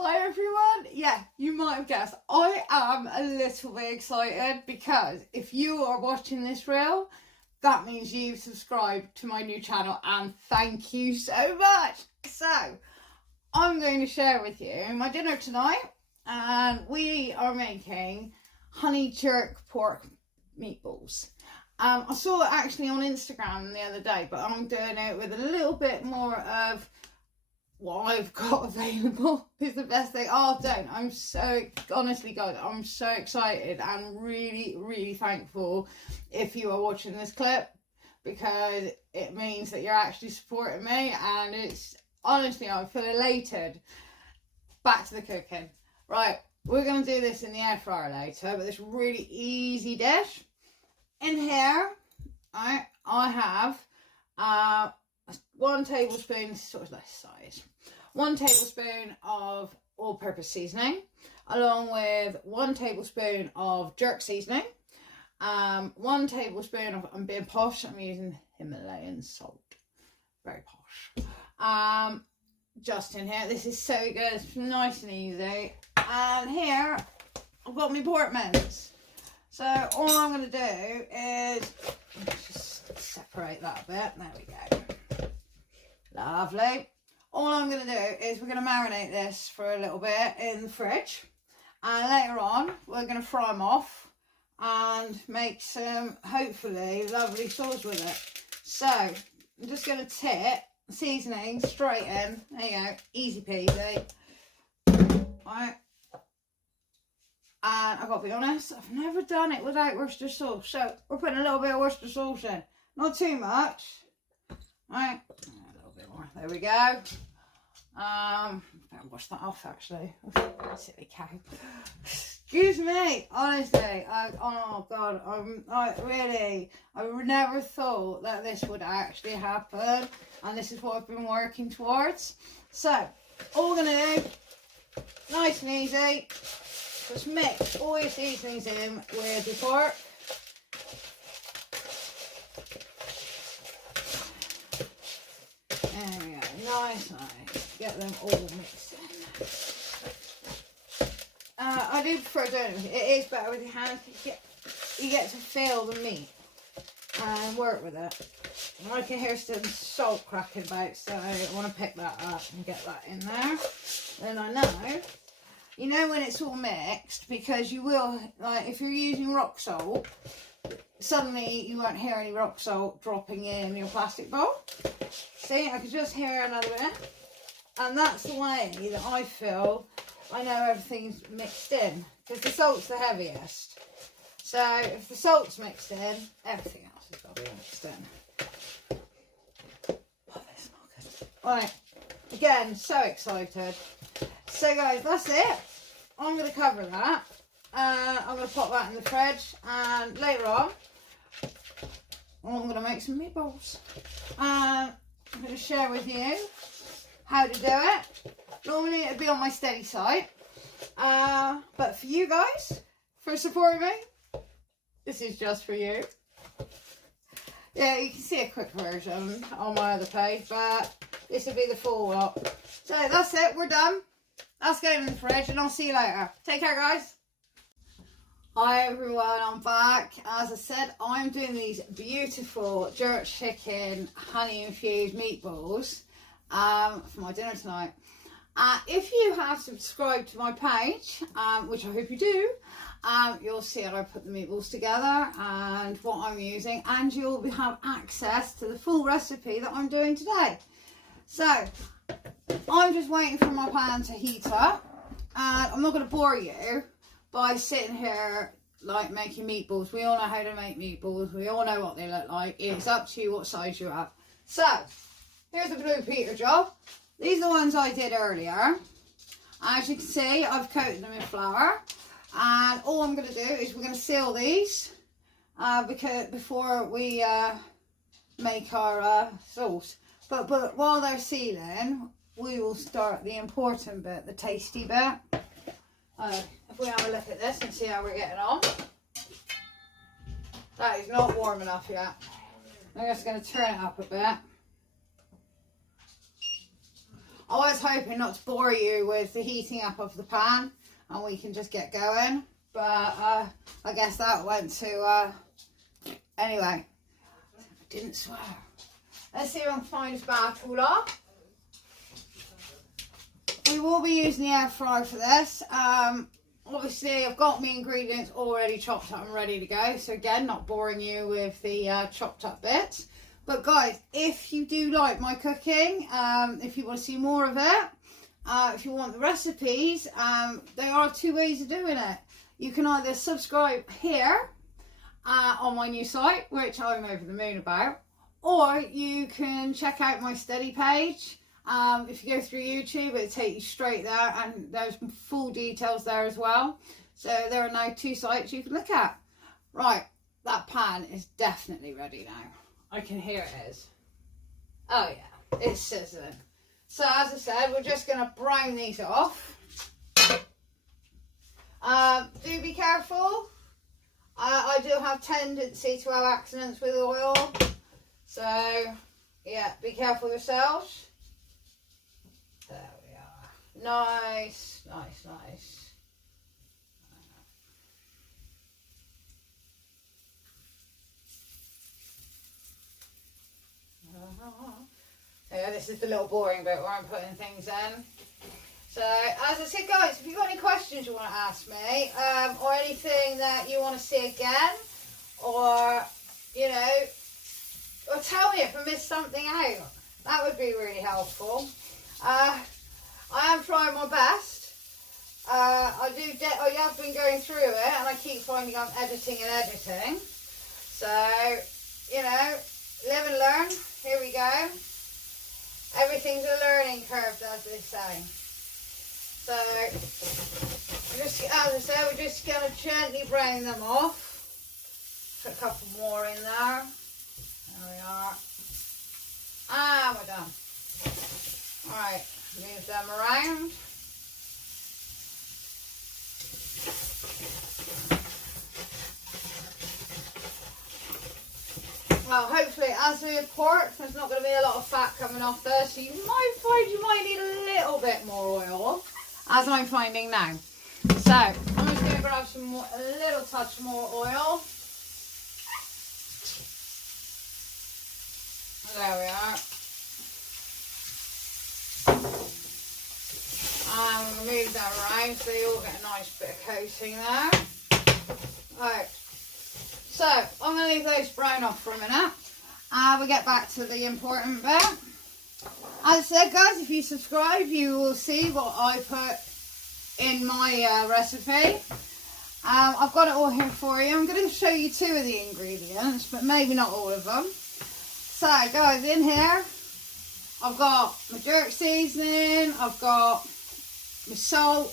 Hi everyone. Yeah, you might have guessed. I am a little bit excited because if you are watching this reel, that means you've subscribed to my new channel and thank you so much. So, I'm going to share with you my dinner tonight and we are making honey jerk pork meatballs. I saw it actually on Instagram the other day, but I'm doing it with a little bit more of what I've got available is the best thing. Oh, don't. I'm so, honestly, guys, I'm so excited and really thankful if you are watching this clip because it means that you're actually supporting me and it's, honestly, I feel elated. Back to the cooking. Right, we're going to do this in the air fryer later, but this really easy dish. In here, I have 1 tablespoon, sort of this size, 1 tablespoon of all-purpose seasoning, along with 1 tablespoon of jerk seasoning, 1 tablespoon of, I'm being posh, I'm using Himalayan salt, very posh, just in here. This is so good, it's nice and easy. And here, I've got my pork mince. So all I'm going to do is just separate that a bit. There we go. Lovely. All I'm going to do is we're going to marinate this for a little bit in the fridge. And later on, we're going to fry them off and make some, hopefully, lovely sauce with it. So I'm just going to tip seasoning straight in. There you go. Easy peasy. Right. And I've got to be honest, I've never done it without Worcester sauce. So we're putting a little bit of Worcester sauce in. Not too much. Right. A little bit more. There we go. Better wash that off actually. Silly cow. Excuse me. Honestly. Oh God. I never thought that this would actually happen. And this is what I've been working towards. So, all we're going to do, nice and easy. Just mix all your seasonings in with the pork. There we go, nice. Get them all mixed in. I do prefer doing it. It is better with your hands. You get to feel the meat and work with it. And I can hear some salt cracking about, so I want to pick that up and get that in there. Then I know. You know when it's all mixed, because you will, like if you're using rock salt, suddenly you won't hear any rock salt dropping in your plastic bowl. See, I could just hear another bit. And that's the way that I feel I know everything's mixed in, because the salt's the heaviest. So if the salt's mixed in, everything else has got to be mixed in. Oh, they smell good. Right, again, so excited. So guys, that's it. I'm going to cover that. I'm going to pop that in the fridge. And later on, I'm going to make some meatballs. I'm going to share with you how to do it. Normally it would be on my steady site. But for you guys, for supporting me, this is just for you. Yeah, you can see a quick version on my other page, but this will be the full lot. So that's it, we're done. Let's get them in the fridge and I'll see you later. Take care, guys. Hi everyone, I'm back. As I said, I'm doing these beautiful jerk chicken honey infused meatballs for my dinner tonight. If you have subscribed to my page, which I hope you do, you'll see how I put the meatballs together and what I'm using, and you'll have access to the full recipe that I'm doing today. So I'm just waiting for my pan to heat up, and I'm not going to bore you by sitting here like making meatballs. We all know how to make meatballs, we all know what they look like. It's up to you what size you have. So here's the Blue Peter job. These are the ones I did earlier. As you can see, I've coated them in flour, and all I'm going to do is we're going to seal these because before we make our sauce. But while they're sealing, we will start the important bit, the tasty bit. If we have a look at this and see how we're getting on. That is not warm enough yet. I'm just going to turn it up a bit. I was hoping not to bore you with the heating up of the pan and we can just get going. But I guess that went to... Anyway, I didn't swear. Let's see if I can find a spatula. We will be using the air fryer for this. Obviously, I've got my ingredients already chopped up and ready to go. So again, not boring you with the chopped up bits. But guys, if you do like my cooking, if you want to see more of it, if you want the recipes, there are 2 ways of doing it. You can either subscribe here on my new site, which I'm over the moon about, or you can check out my steady page. If you go through YouTube, it'll take you straight there, and there's full details there as well. So there are now 2 sites you can look at. Right, that pan is definitely ready now. I can hear it is. Oh yeah, it's sizzling. So as I said, we're just going to brown these off. Do be careful. I do have tendency to have accidents with oil. So yeah, be careful yourselves. There we are. Nice, nice, nice. Yeah, this is the little boring bit where I'm putting things in. So, as I said, guys, if you've got any questions you want to ask me, or anything that you want to see again, or, you know, or tell me if I missed something out, that would be really helpful. I am trying my best. I have been going through it, and I keep finding I'm editing and editing. So, you know, live and learn. Here we go. Everything's a learning curve, as they say. So, just as I said, we're just going to gently brown them off. Put a couple more in there. There we are. And we're done. Alright, move them around. Well, hopefully, as with pork, there's not going to be a lot of fat coming off there, so you might find you might need a little bit more oil, as I'm finding now. So, I'm just going to grab some more, a little touch more oil. There we are. And I'm going to move that around so you all get a nice bit of coating there. Right. So, I'm going to leave those brown off for a minute. We'll get back to the important bit. As I said, guys, if you subscribe, you will see what I put in my recipe. I've got it all here for you. I'm going to show you 2 of the ingredients, but maybe not all of them. So, guys, in here, I've got my jerk seasoning, I've got my salt,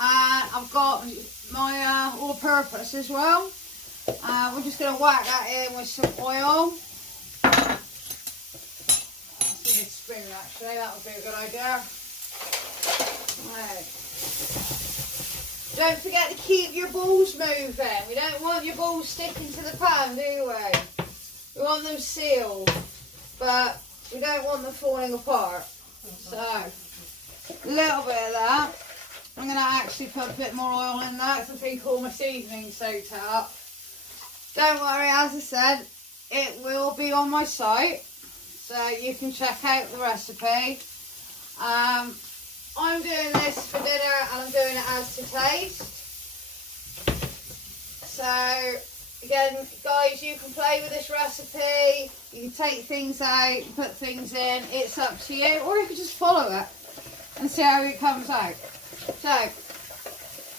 and I've got my all-purpose as well. We're just going to whack that in with some oil. Let's need a spoon actually, that would be a good idea. Right. Don't forget to keep your balls moving. We don't want your balls sticking to the pan, do we? We want them sealed, but we don't want them falling apart. So, a little bit of that. I'm going to actually put a bit more oil in that because I think all my seasoning soaked up. Don't worry, as I said, it will be on my site, so you can check out the recipe. I'm doing this for dinner and I'm doing it as to taste. So, again, guys, you can play with this recipe, you can take things out, put things in, it's up to you, or you can just follow it and see how it comes out. So,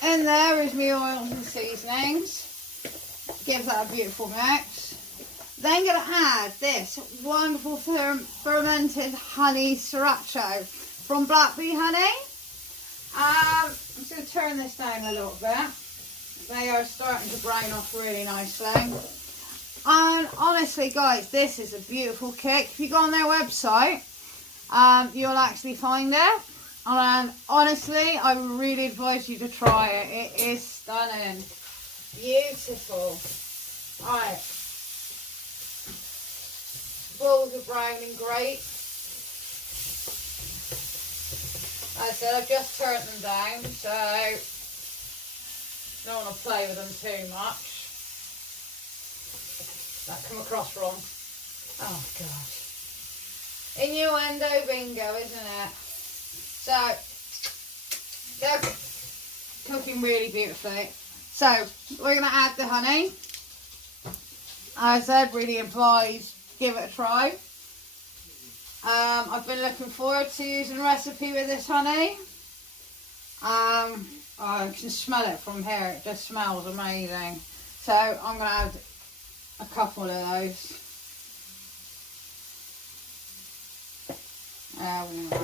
in there is my oils and seasonings. Gives that a beautiful mix. Then going to add this wonderful fermented honey sriracha from Black Bee Honey. I'm just going to turn this down a little bit. They are starting to brown off really nicely. And honestly, guys, this is a beautiful cake. If you go on their website, you'll actually find it. And honestly, I really advise you to try it. It is stunning. Beautiful. Alright. Balls are browning great. I said I've just turned them down, so don't want to play with them too much. That come across wrong. Oh God. Innuendo bingo, isn't it? So they're cooking really beautifully. So we're gonna add the honey. As I said, really advise give it a try. I've been looking forward to using a recipe with this honey. I can smell it from here. It just smells amazing. So I'm going to add a couple of those. There we go.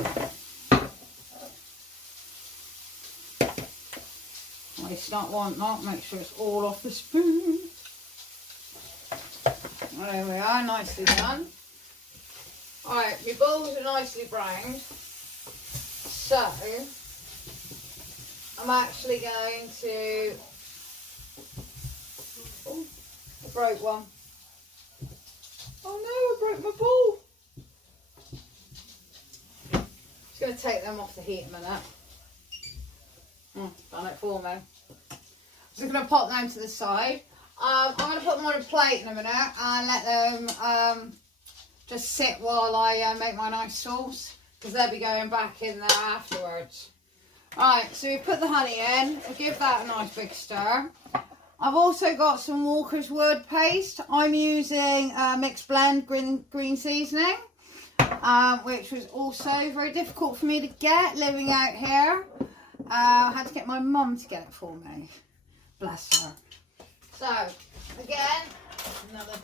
Waste not, want not. Make sure it's all off the spoon. There we are, nicely done. Alright, my balls are nicely browned. So, I'm actually going to... Oh, I broke one. Oh no, I broke my ball. Just going to take them off the heat a minute. Done it for me. I'm just going to pop them to the side. I'm going to put them on a plate in a minute and let them just sit while I make my nice sauce, because they'll be going back in there afterwards. Right, so we put the honey in, we'll give that a nice big stir. I've also got some Walker's Wood paste. I'm using mixed blend green seasoning, which was also very difficult for me to get living out here. I had to get my mum to get it for me. Bless her. So, again, another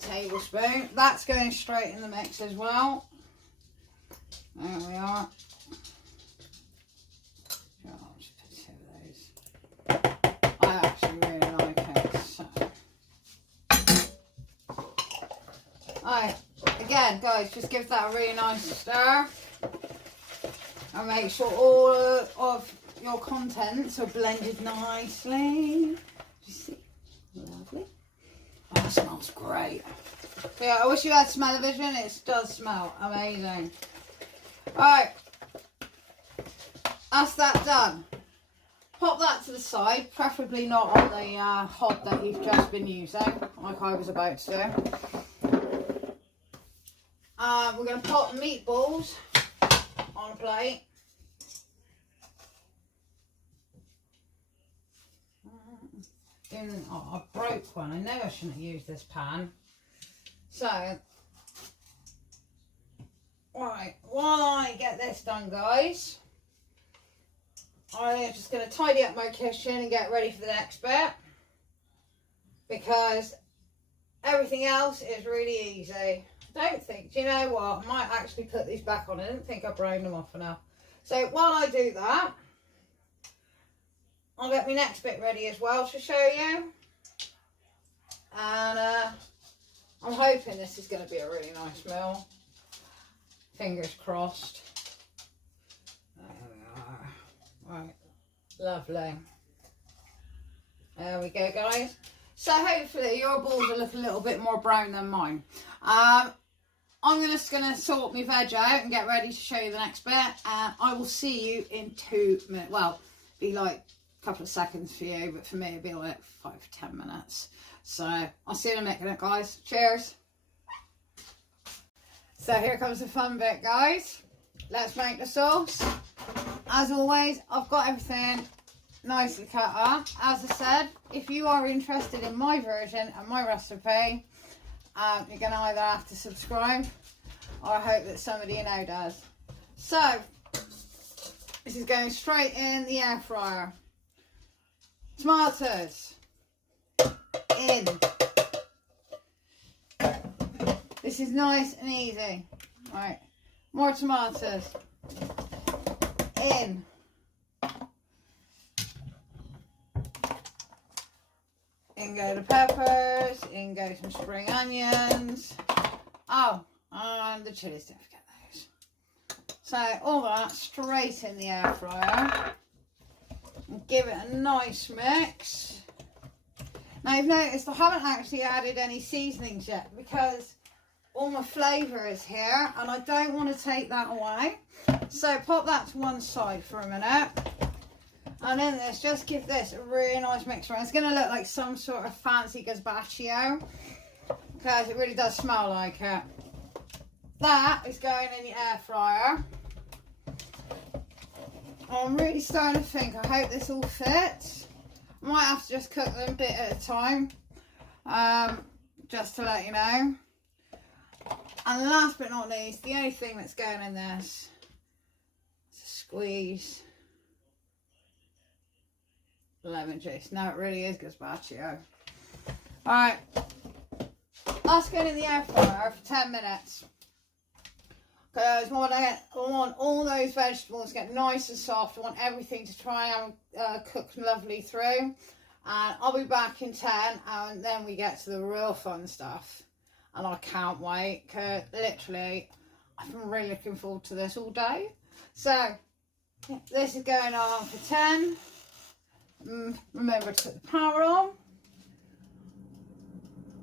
tablespoon. That's going straight in the mix as well. There we are. I'll just put two of those. I actually really like it. So. Alright, again, guys, just give that a really nice stir. And make sure all of your contents are blended nicely. You see? Lovely. Oh, that smells great. Yeah, I wish you had smell-o-vision. It does smell amazing. Alright. That's that done. Pop that to the side, preferably not on the hob that you've just been using, like I was about to do. We're going to pop the meatballs on a plate. Oh, I broke one. I know I shouldn't have used this pan. So, right, while I get this done, guys, I'm just going to tidy up my kitchen and get ready for the next bit, because everything else is really easy. I don't think, do you know what, I might actually put these back on. I didn't think I browned them off enough. So while I do that, I'll get my next bit ready as well to show you. And I'm hoping this is going to be a really nice meal. Fingers crossed. There we are. Right, lovely. There we go, guys. So hopefully your balls will look a little bit more brown than mine. I'm just going to sort my veg out and get ready to show you the next bit. And I will see you in 2 minutes. Well, be like couple of seconds for you, but for me it'll be like 5 or 10 minutes. So I'll see you in a minute, guys. Cheers. So here comes the fun bit, guys. Let's make the sauce. As always, I've got everything nicely cut up. As I said, if you are interested in my version and my recipe, you're gonna either have to subscribe, or I hope that somebody you know does. So this is going straight in the air fryer. Tomatoes in. This is nice and easy. Right, more tomatoes in. In go the peppers, in go some spring onions. Oh, and the chilies, don't forget those. So all that straight in the air fryer. And give it a nice mix. Now you've noticed I haven't actually added any seasonings yet, because all my flavour is here and I don't want to take that away. So pop that to one side for a minute. And in this, just give this a really nice mix around. It's going to look like some sort of fancy gazpacho, because it really does smell like it. That is going in the air fryer. I'm really starting to think, I hope this all fits. I might have to just cook them a bit at a time, just to let you know. And last but not least, the only thing that's going in this is a squeeze lemon juice. Now it really is gazpacho. Alright, that's going in the air fryer for 10 minutes. Because I want all those vegetables to get nice and soft. I want everything to try and cook lovely through. And I'll be back in 10, and then we get to the real fun stuff. And I can't wait, because literally I've been really looking forward to this all day. So this is going on for 10. Remember to put the power on.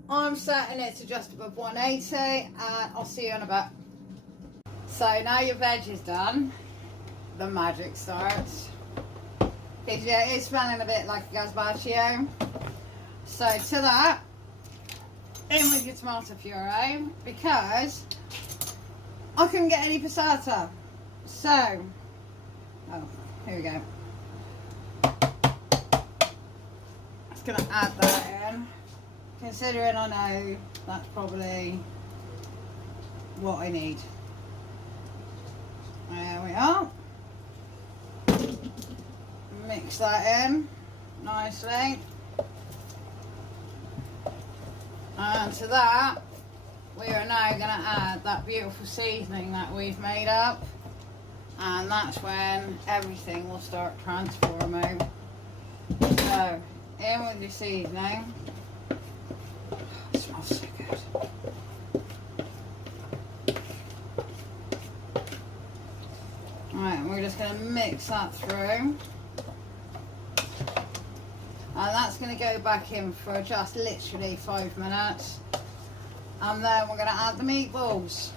I'm setting it to just above 180, and I'll see you in a bit. So now your veg is done, the magic starts. Because yeah, it's smelling a bit like a gazpacho. So to that, in with your tomato puree, because I couldn't get any passata. So, oh, here we go. Just gonna add that in. Considering I know that's probably what I need. There we are. Mix that in nicely. And to that, we are now going to add that beautiful seasoning that we've made up. And that's when everything will start transforming. So, in with your seasoning. It smells so good. Right, and we're just going to mix that through. And that's going to go back in for just literally 5 minutes. And then we're going to add the meatballs.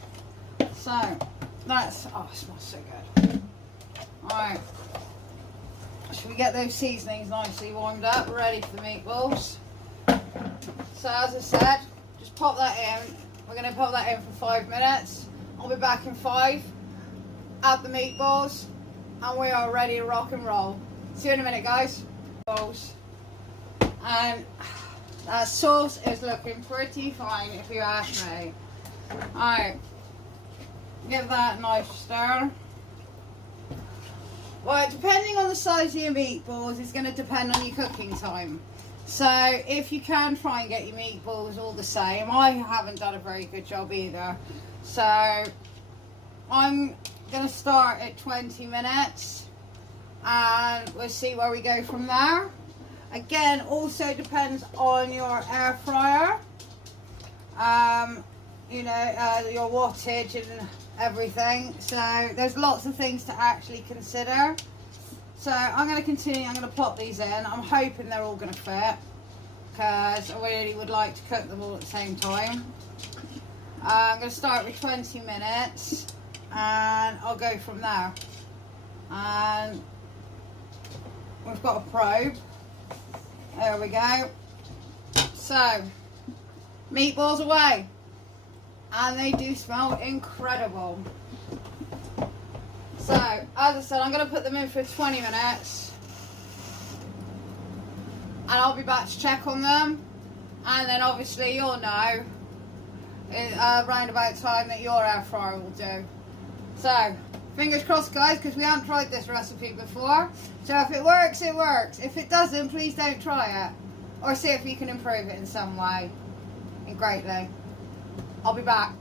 So, that's, oh, it smells so good. Alright. Should we get those seasonings nicely warmed up, ready for the meatballs? So, as I said, just pop that in. We're going to pop that in for 5 minutes. I'll be back in 5. Add the meatballs, and we are ready to rock and roll. See you in a minute, guys. And that sauce is looking pretty fine, if you ask me. Alright, give that a nice stir. Well, depending on the size of your meatballs, it's going to depend on your cooking time. So, if you can try and get your meatballs all the same, I haven't done a very good job either. So, I'm going to start at 20 minutes, and we'll see where we go from there. Again, also depends on your air fryer, you know, your wattage and everything. So there's lots of things to actually consider. So I'm going to continue. I'm going to plop these in. I'm hoping they're all going to fit, because I really would like to cook them all at the same time. I'm going to start with 20 minutes, and I'll go from there. And we've got a probe. There we go. So, meatballs away. And they do smell incredible. So, as I said, I'm going to put them in for 20 minutes. And I'll be back to check on them. And then obviously you'll know around about time that your air fryer will do. So, fingers crossed, guys, because we haven't tried this recipe before. So if it works, it works. If it doesn't, please don't try it. Or see if you can improve it in some way. And greatly. I'll be back.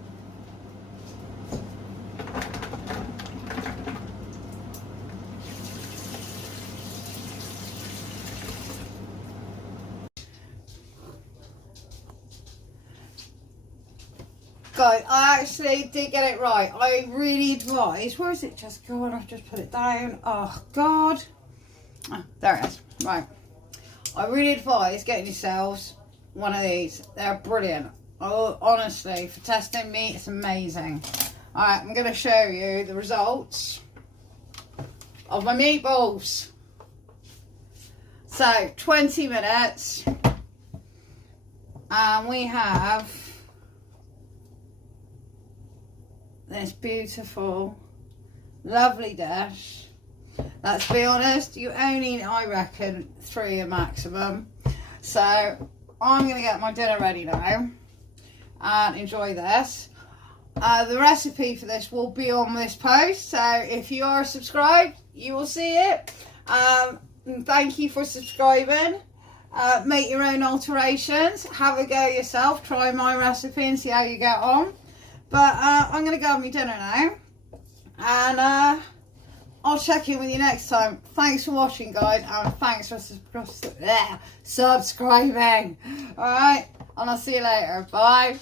Guys, I actually did get it right. I really advise. Where is it just going? I've just put it down. Oh, God. Oh, there it is. Right. I really advise getting yourselves one of these. They're brilliant. Oh, honestly, for testing meat, it's amazing. Alright, I'm going to show you the results. of my meatballs. So 20 minutes, and we have this beautiful, lovely dish. Let's be honest, you only need, I reckon, 3 a maximum. So I'm going to get my dinner ready now and enjoy this. The recipe for this will be on this post, so if you are subscribed, you will see it. Thank you for subscribing. Make your own alterations, have a go yourself, try my recipe and see how you get on. But I'm going to go have my dinner now, and I'll check in with you next time. Thanks for watching, guys, and thanks for subscribing. Alright, and I'll see you later. Bye.